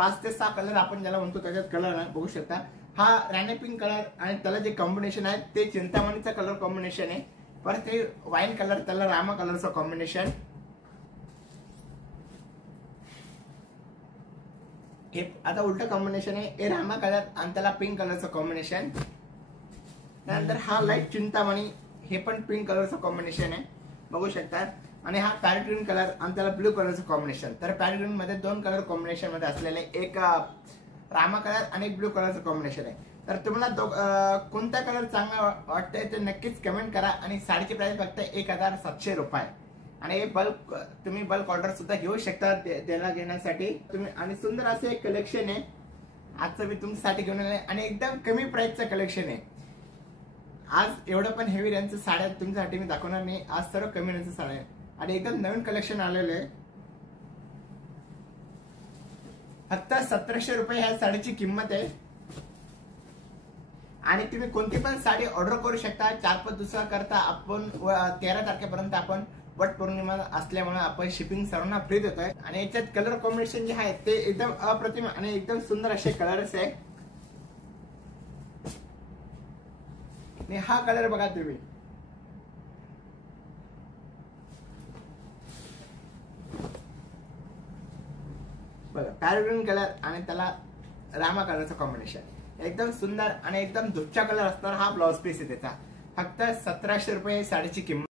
5 ते 6 कलर आपण ज्याला म्हणतो त्याच्यात कलर आहे, बघू शकता. हा राणी पिंक कलर आणि त्याला जे कॉम्बिनेशन आहे ते चिंतामणीचा कलर कॉम्बिनेशन आहे. परत ते वाईन कलर त्याला रामा कलरचं कॉम्बिनेशन. हे आता उलट कॉम्बिनेशन आहे, हे रामा कलर आणि त्याला पिंक कलरचं कॉम्बिनेशन. त्यानंतर हा लाईट चिंतामणी, हे पण पिंक कलरचं कॉम्बिनेशन आहे, बघू शकता. आणि हा पॅरेट ग्रीन कलर आणि त्याला ब्लू कलरचं कॉम्बिनेशन. तर पॅरेट ग्रीन मध्ये 2 कलर कॉम्बिनेशन मध्ये असलेले एक रामा कलर आणि एक ब्लू कलरचं कॉम्बिनेशन आहे. तर तुम्हाला कोणता कलर चांगला वाटतंय ते नक्कीच कमेंट करा. आणि साडीची प्राइस फक्त 1700 रुपये. आणि हे बल्क तुम्ही बल्क ऑर्डर सुद्धा घेऊ शकता त्याला घेण्यासाठी तुम्ही. आणि सुंदर असं एक कलेक्शन आहे आजचं मी तुमच्यासाठी घेऊन आले आणि एकदम कमी प्राइसचं कलेक्शन आहे. आज एवढं पण हेवी रेंजचं साड्या तुमच्यासाठी मी दाखवणार नाही. आज सर्व कमी रेंजचं साड्या आहे आणि एकदम नवीन कलेक्शन आलेलं आहे. फक्त 1700 रुपये ह्या साडीची किंमत आहे. आणि तुम्ही कोणती पण साडी ऑर्डर करू शकता. 4-5 दिवसा करता आपण 13 तारखेपर्यंत आपण वट पौर्णिमा असल्यामुळे आपण शिपिंग सर्वांना फ्री देतोय. आणि याच्यात कलर कॉम्बिनेशन जे आहे ते एकदम अप्रतिम आणि एकदम सुंदर असे कलर्स आहे. आणि हा कलर बघा तुम्ही, बघा पॅरेट ग्रीन कलर आणि त्याला रामा कलरचं कॉम्बिनेशन एकदम सुंदर आणि एकदम दुःखचा कलर असणार. हा ब्लाउज पीस आहे त्याचा. फक्त 1700 रुपये साडीची किंमत.